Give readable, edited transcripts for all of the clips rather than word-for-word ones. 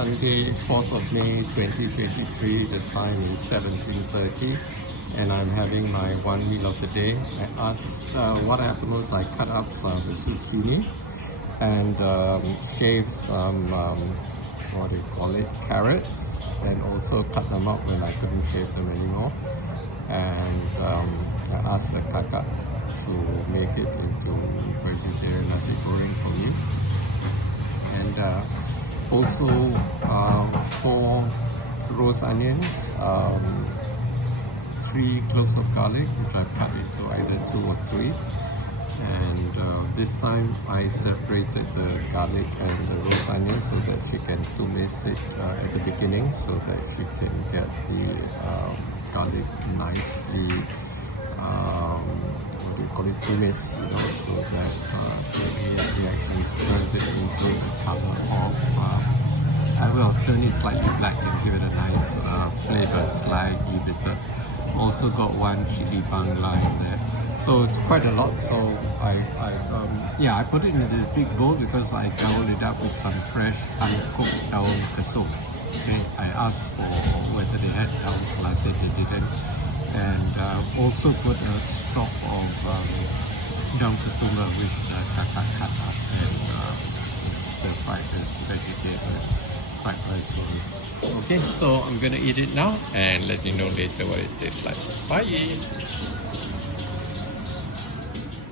Sunday, 4th of May 2023. The time is 17:30 and I'm having my one meal of the day. I asked, what happened was I cut up some zucchini and shaved some, what do you call it, carrots, and also cut them up when I couldn't shave them anymore. And I asked the kakak to make it into vegetarian nasi goreng for me. And also 4 roast onions, 3 cloves of garlic, which I've cut into either 2 or 3. And this time I separated the garlic and the roast onion so that she can tumis it at the beginning, so that she can get the garlic nicely, what do you call it, tumis, so that it actually turns it into the color of, I will turn it slightly black and give it a nice flavor, slightly bitter. Also got 1 chili Bangla in there. So it's quite a lot. So I put it in this big bowl because I doubled it up with some fresh uncooked daun kesum. Okay, I asked for whether they had daun last day, they didn't. And also put a stalk of daun ketumbar which kakak cut up and stir fried as vegetarian fried rice. Okay, so I'm gonna eat it now and let you know later what it tastes like. Bye!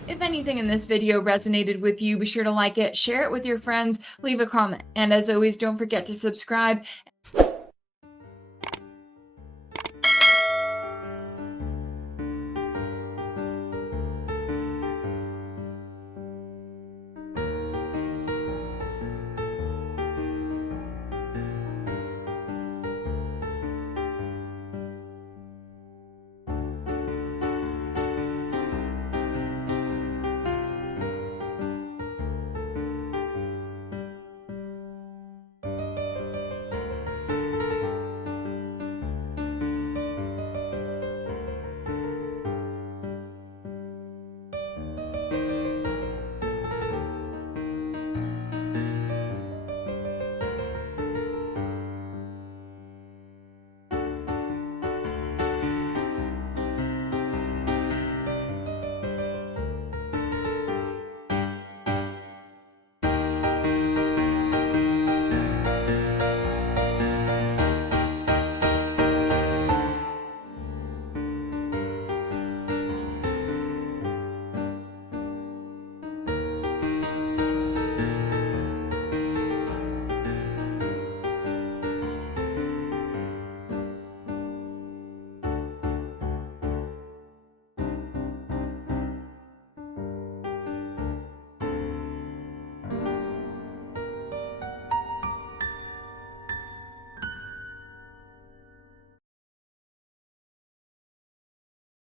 If anything in this video resonated with you, be sure to like it, share it with your friends, leave a comment, and as always, don't forget to subscribe.